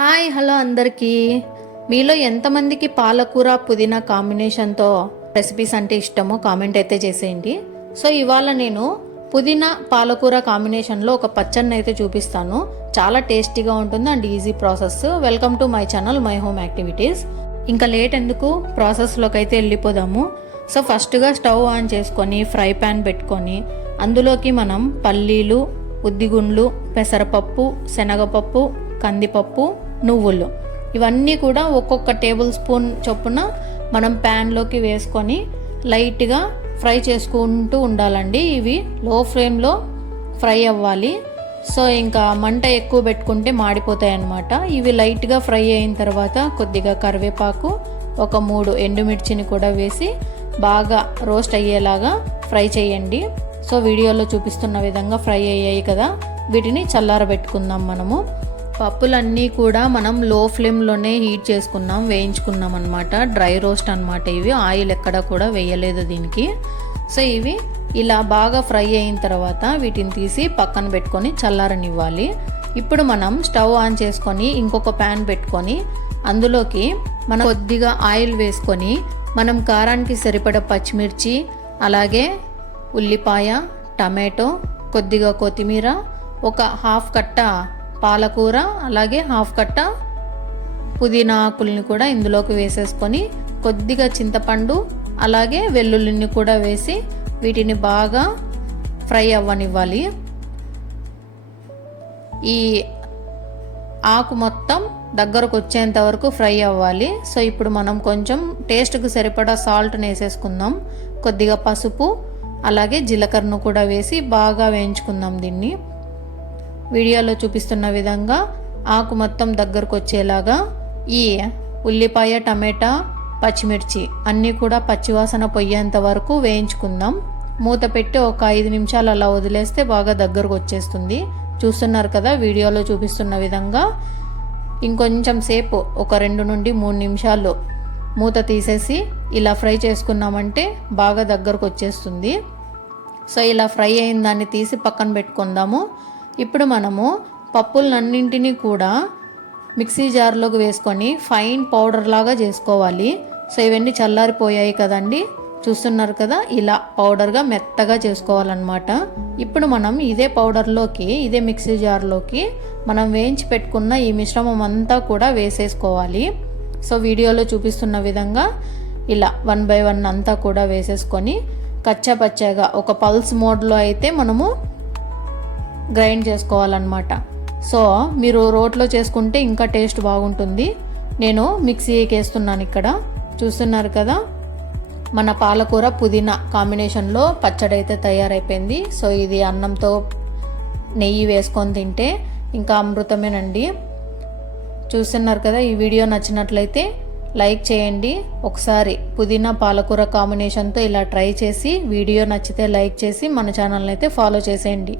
Hi hello అందరికీ. మీలో ఎంతమందికి పాలకూర పుదీనా కాంబినేషన్తో రెసిపీస్ అంటే ఇష్టమో కామెంట్ అయితే చేసేయండి. సో ఇవాళ నేను పుదీనా పాలకూర కాంబినేషన్లో ఒక పచ్చడిని అయితే చూపిస్తాను. చాలా టేస్టీగా ఉంటుంది and easy process. Welcome to my channel my home activities. ఇంకా లేట్ ఎందుకు, ప్రాసెస్లోకి అయితే వెళ్ళిపోదాము. సో ఫస్ట్గా స్టవ్ ఆన్ చేసుకొని ఫ్రై ప్యాన్ పెట్టుకొని అందులోకి మనం పల్లీలు, ఉద్దిగుండ్లు, పెసరపప్పు, శనగపప్పు, కందిపప్పు, నువ్వులు ఇవన్నీ కూడా ఒక్కొక్క టేబుల్ స్పూన్ చొప్పున మనం ప్యాన్లోకి వేసుకొని లైట్గా ఫ్రై చేసుకుంటూ ఉండాలండి. ఇవి లో ఫ్లేమ్లో ఫ్రై అవ్వాలి. సో ఇంకా మంట ఎక్కువ పెట్టుకుంటే మాడిపోతాయి అన్నమాట. ఇవి లైట్గా ఫ్రై అయిన తర్వాత కొద్దిగా కరివేపాకు, ఒక 3 ఎండుమిర్చిని కూడా వేసి బాగా రోస్ట్ అయ్యేలాగా ఫ్రై చేయండి. సో వీడియోలో చూపిస్తున్న విధంగా ఫ్రై అయ్యాయి కదా, వీటిని చల్లారబెట్టుకుందాం. మనము పప్పులన్నీ కూడా మనం లో ఫ్లేమ్లోనే హీట్ చేసుకున్నాం, వేయించుకున్నాం అనమాట. డ్రై రోస్ట్ అనమాట ఇవి, ఆయిల్ ఎక్కడ కూడా వేయలేదు దీనికి. సో ఇవి ఇలా బాగా ఫ్రై అయిన తర్వాత వీటిని తీసి పక్కన పెట్టుకొని చల్లారనివ్వాలి. ఇప్పుడు మనం స్టవ్ ఆన్ చేసుకొని ఇంకొక ప్యాన్ పెట్టుకొని అందులోకి మనం కొద్దిగా ఆయిల్ వేసుకొని మనం కారానికి సరిపడ పచ్చిమిర్చి, అలాగే ఉల్లిపాయ, టమాటో, కొద్దిగా కొత్తిమీర, ఒక హాఫ్ కట్ట పాలకూర, అలాగే హాఫ్ కట్ట పుదీనా ఆకుల్ని కూడా ఇందులోకి వేసేసుకొని కొద్దిగా చింతపండు, అలాగే వెల్లుల్లిని కూడా వేసి వీటిని బాగా ఫ్రై అవ్వనివ్వాలి. ఈ ఆకు మొత్తం దగ్గరకు వచ్చేంత వరకు ఫ్రై అవ్వాలి. సో ఇప్పుడు మనం కొంచెం టేస్ట్కి సరిపడా సాల్ట్ని వేసేసుకుందాం, కొద్దిగా పసుపు, అలాగే జీలకర్రను కూడా వేసి బాగా వేయించుకుందాం దీన్ని. వీడియోలో చూపిస్తున్న విధంగా ఆకు మొత్తం దగ్గరకు వచ్చేలాగా ఈ ఉల్లిపాయ, టమాటా, పచ్చిమిర్చి అన్నీ కూడా పచ్చివాసన పోయేంత వరకు వేయించుకుందాం. మూత పెట్టి ఒక 5 నిమిషాలు అలా వదిలేస్తే బాగా దగ్గరకు వచ్చేస్తుంది. చూస్తున్నారు కదా వీడియోలో చూపిస్తున్న విధంగా. ఇంకొంచెం సేపు ఒక 2 నుండి 3 నిమిషాలు మూత తీసేసి ఇలా ఫ్రై చేసుకున్నామంటే బాగా దగ్గరకు వచ్చేస్తుంది. సో ఇలా ఫ్రై అయిన దాన్ని తీసి పక్కన పెట్టుకుందాము. ఇప్పుడు మనము పప్పులన్నింటినీ కూడా మిక్సీ జార్లోకి వేసుకొని ఫైన్ పౌడర్ లాగా చేసుకోవాలి. సో ఇవన్నీ చల్లారిపోయాయి కదండి, చూస్తున్నారు కదా, ఇలా పౌడర్గా మెత్తగా చేసుకోవాలన్నమాట. ఇప్పుడు మనం ఇదే పౌడర్లోకి, ఇదే మిక్సీ జార్లోకి మనం వేయించి పెట్టుకున్న ఈ మిశ్రమం అంతా కూడా వేసేసుకోవాలి. సో వీడియోలో చూపిస్తున్న విధంగా ఇలా 1 by 1 అంతా కూడా వేసేసుకొని కచ్చా పచ్చాగా ఒక పల్స్ మోడ్లో అయితే మనము గ్రైండ్ చేసుకోవాలన్నమాట. సో మీరు రోట్లో చేసుకుంటే ఇంకా టేస్ట్ బాగుంటుంది. నేను మిక్సీకి వేస్తున్నాను ఇక్కడ. చూస్తున్నారు కదా, మన పాలకూర పుదీనా కాంబినేషన్లో పచ్చడి అయితే తయారైపోయింది. సో ఇది అన్నంతో నెయ్యి వేసుకొని తింటే ఇంకా అమృతమేనండి. చూస్తున్నారు కదా, ఈ వీడియో నచ్చినట్లయితే లైక్ చేయండి. ఒకసారి పుదీనా పాలకూర కాంబినేషన్తో ఇలా ట్రై చేసి వీడియో నచ్చితే లైక్ చేసి మన ఛానల్ని అయితే ఫాలో చేసేయండి.